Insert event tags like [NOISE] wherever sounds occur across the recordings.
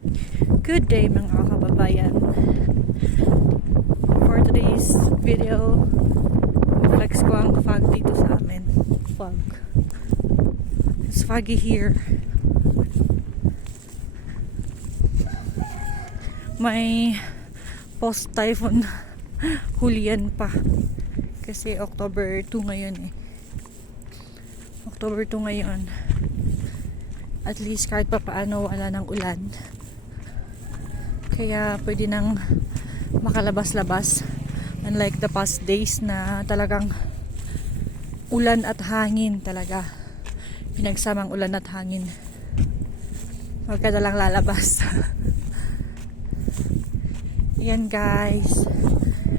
Good day mga kababayan. For today's video, flex ko ang fog dito sa amin. Fog. It's foggy here. May post-typhoon [LAUGHS] hulian pa. Kasi October 2 ngayon eh. October 2 ngayon. At least kahit pa paano wala ng ulan. Kaya pwede nang makalabas-labas. Unlike the past days na talagang ulan at hangin talaga. Pinagsamang ulan at hangin. Huwag ka na lang lalabas. [LAUGHS] Yan guys.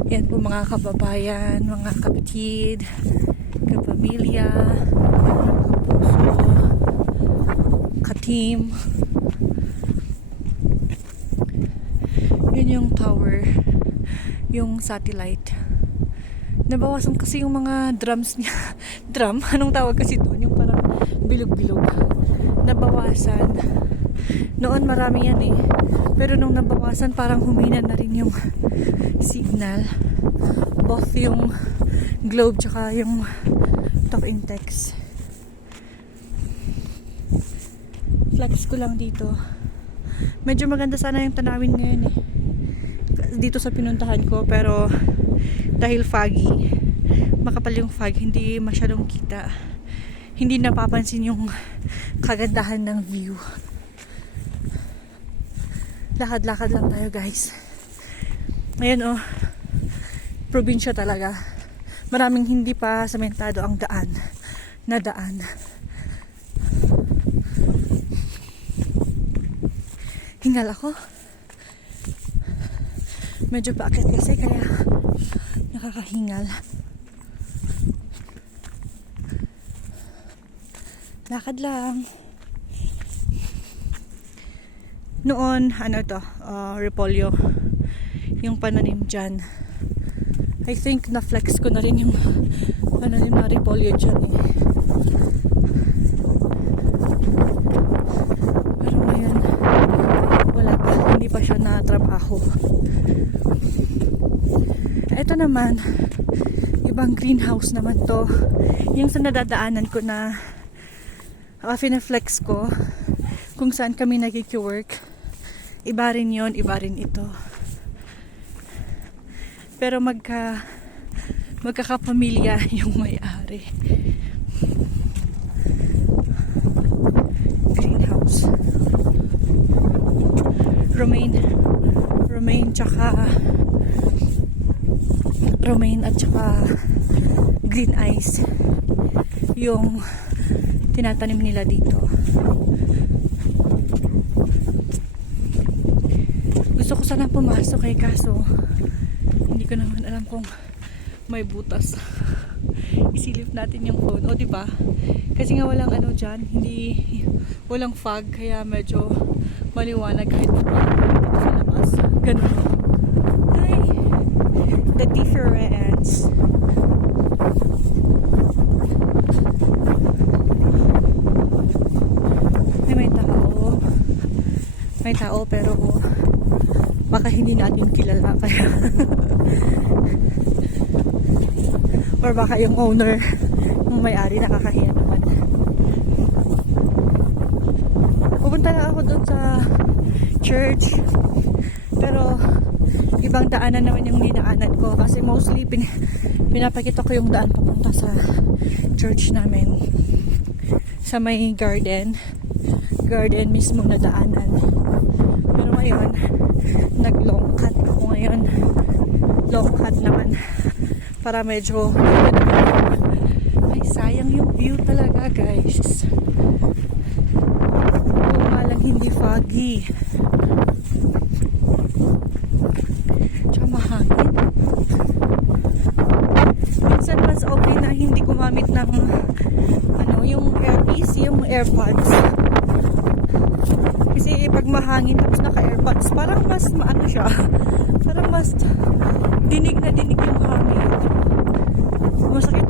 Yan po mga kababayan, mga kapatid, kapamilya, kapuso, ka-team. Yun yung tower, yung satellite. Nabawasan kasi yung mga drums niya. [LAUGHS] Drum? Anong tawag kasi doon? Yung parang bilog-bilog. Nabawasan. Noon marami yan eh. Pero nung nabawasan, parang humina na rin yung signal. Both yung globe tsaka yung talk in text. Flex ko lang dito. Medyo maganda sana yung tanawin ngayon eh. Dito sa pinuntahan ko pero dahil foggy, makapal yung fog, hindi masyadong kita. Hindi napapansin yung kagandahan ng view. Lakad-lakad lang tayo guys. Ngayon oh, probinsya talaga. Maraming hindi pa sementado ang daan. Na daan. Hingal ako. Medyo paakit kasi kaya nakakahingal. Lakad lang. Noon, ano to, uh, repolyo. Yung pananim dyan. I think na-flex ko na rin yung pananim na repolyo dyan eh. Pero ngayon, wala pa. Hindi pa siya na-trabaho. Ito naman, ibang greenhouse naman to. Yung sa nadadaanan ko na uh, flex ko kung saan kami nagki-work. Iba rin yon, iba rin ito. Pero magka magkakapamilya [LAUGHS] yung may-ari. Greenhouse. Romaine. Romaine tsaka Romaine at tsaka Green Ice yung tinatanim nila dito. Gusto ko sana pumasok eh kaso hindi ko naman alam kung may butas. Isilip natin yung phone. O, di ba? Kasi nga walang ano dyan, hindi, walang fog, kaya medyo maliwanag kahit pa labas. Ganun. Hi! The difference. Ay, may tao. May tao pero baka hindi natin kilala [LAUGHS] kaya or baka yung owner ng may-ari nakakahiya naman pupunta na ako doon sa church. Pero ibang daanan naman yung dinaanan ko. Kasi mostly pin, pinapakita ko yung daan papunta sa church namin. Sa may garden. Garden mismo na daanan. Pero ngayon nag long cut ako ngayon. Long cut naman. Para medyo [LAUGHS] ay sayang yung view talaga guys hindi foggy tsaka mahangin minsan mas okay na hindi gumamit ng ano yung earpiece yung airpods kasi pag mahangin tapos naka-airpods, parang mas maano siya. Parang mas dinig na dinig yung hangin. Masakit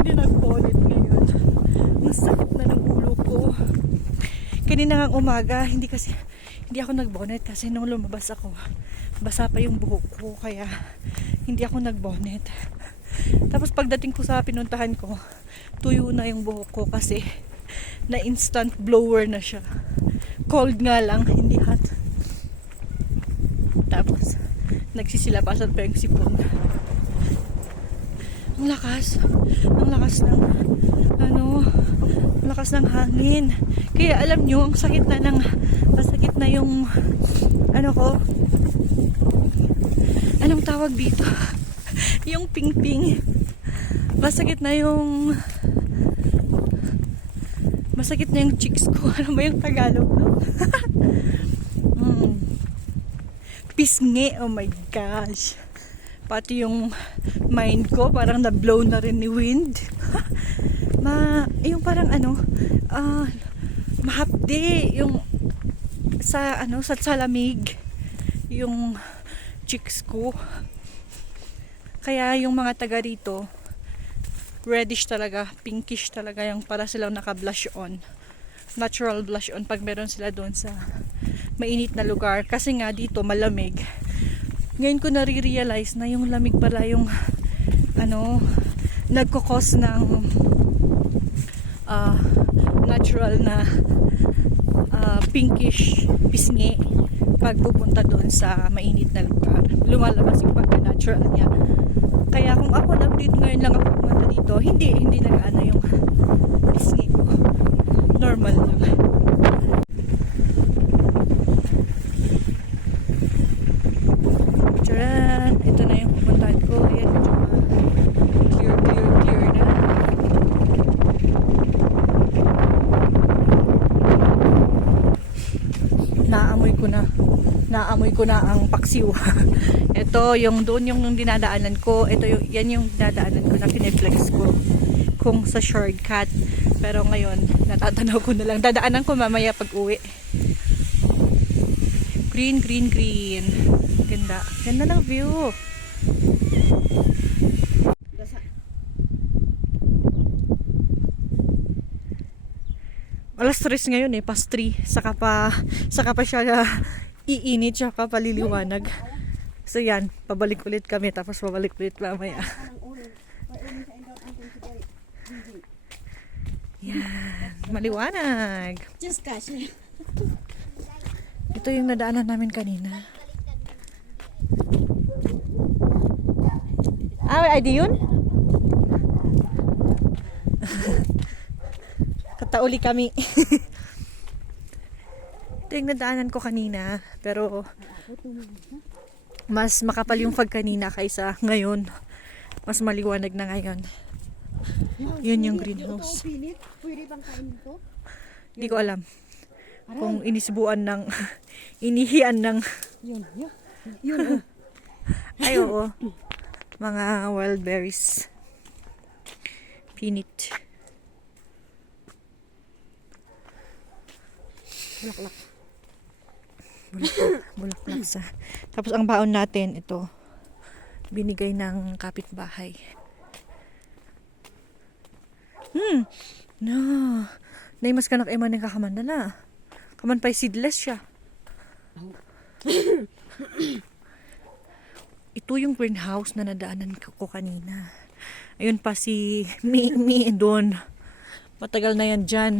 hindi nag-wallet ngayon. Ang sakit na ng ulo ko. Kanina ngang umaga, hindi kasi hindi ako nagbonet kasi nung lumabas ako, basa pa yung buhok ko kaya hindi ako nagbonet. Tapos pagdating ko sa pinuntahan ko, tuyo na yung buhok ko kasi na instant blower na siya. Cold nga lang, hindi hot. Tapos nagsisilabasan pa yung sipon. Ang lakas. Ang lakas ng, ano, lakas ng hangin. Kaya alam nyo, ang sakit na ng, masakit na yung, ano ko, anong tawag dito? [LAUGHS] yung ping-ping. Masakit na yung, masakit na yung cheeks ko. [LAUGHS] Ano ba yung Tagalog, no? [LAUGHS] mm. Pisngi, oh my gosh. Pati yung mind ko, parang na-blow na rin ni wind. [LAUGHS] Ma, yung parang ano, ah, mahapdi, yung sa ano, sa salamig, yung cheeks ko. Kaya yung mga taga rito, reddish talaga, pinkish talaga yung para silang naka-blush on. Natural blush on pag meron sila doon sa mainit na lugar. Kasi nga dito malamig. Ngayon ko nare-realize na yung lamig pala yung ano, nagkukos ng ah, natural na ah, pinkish pisngi pag pupunta doon sa mainit na lugar. Lumalabas yung pagka-natural niya. Kaya kung ako dito ngayon lang ako pumunta dito, hindi, hindi nag-ano yung pisngi ko. Normal lang. Charan! Ito na yung pupuntahan ko. Ayan, medyo ma- clear, clear, clear na. Naamoy ko na. Naamoy ko na ang paksiw. [LAUGHS] Ito, yung doon yung dinadaanan ko. Ito yung, yan yung dinadaanan ko na kineflex ko. Kung sa shortcut. Pero ngayon, natatanaw ko na lang. Dadaanan ko mamaya pag uwi. Green, green, green. Ganda. Ganda ng view. Alas 3 ngayon eh, past 3. Saka pa, saka pa siya iinit, saka paliliwanag. So yan, pabalik ulit kami, tapos pabalik ulit mamaya. Yan, maliwanag. Just kasi. Ito yung nadaanan namin kanina. Ah, may ID yun? [LAUGHS] Katauli kami. [LAUGHS] Ito yung nadaanan ko kanina. Pero mas makapal yung fog kanina kaysa ngayon. Mas maliwanag na ngayon. Yun yung greenhouse. Pwede bang? Hindi ko alam kung inisbuan ng [LAUGHS] inihian ng Yun, yun. Yun, [LAUGHS] ay oo mga wild berries pinit Bulaklak. Bulaklak, bulaklak sa tapos ang baon natin ito. Binigay ng kapitbahay. Hmm. No naimas ka na kay man kakamanda na. Kaman pa'y seedless siya. Ito yung greenhouse na nadaanan ko kanina. Ayun pa si Mi doon matagal na yan dyan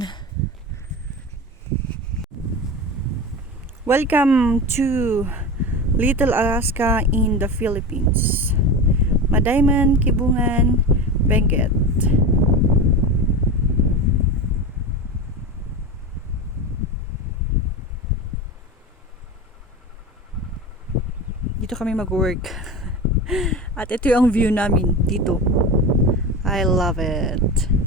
Welcome to Little Alaska in the Philippines. Madayman, Kibungan, Benguet. Dito kami mag-work. [LAUGHS] At ito yung view namin dito. I love it.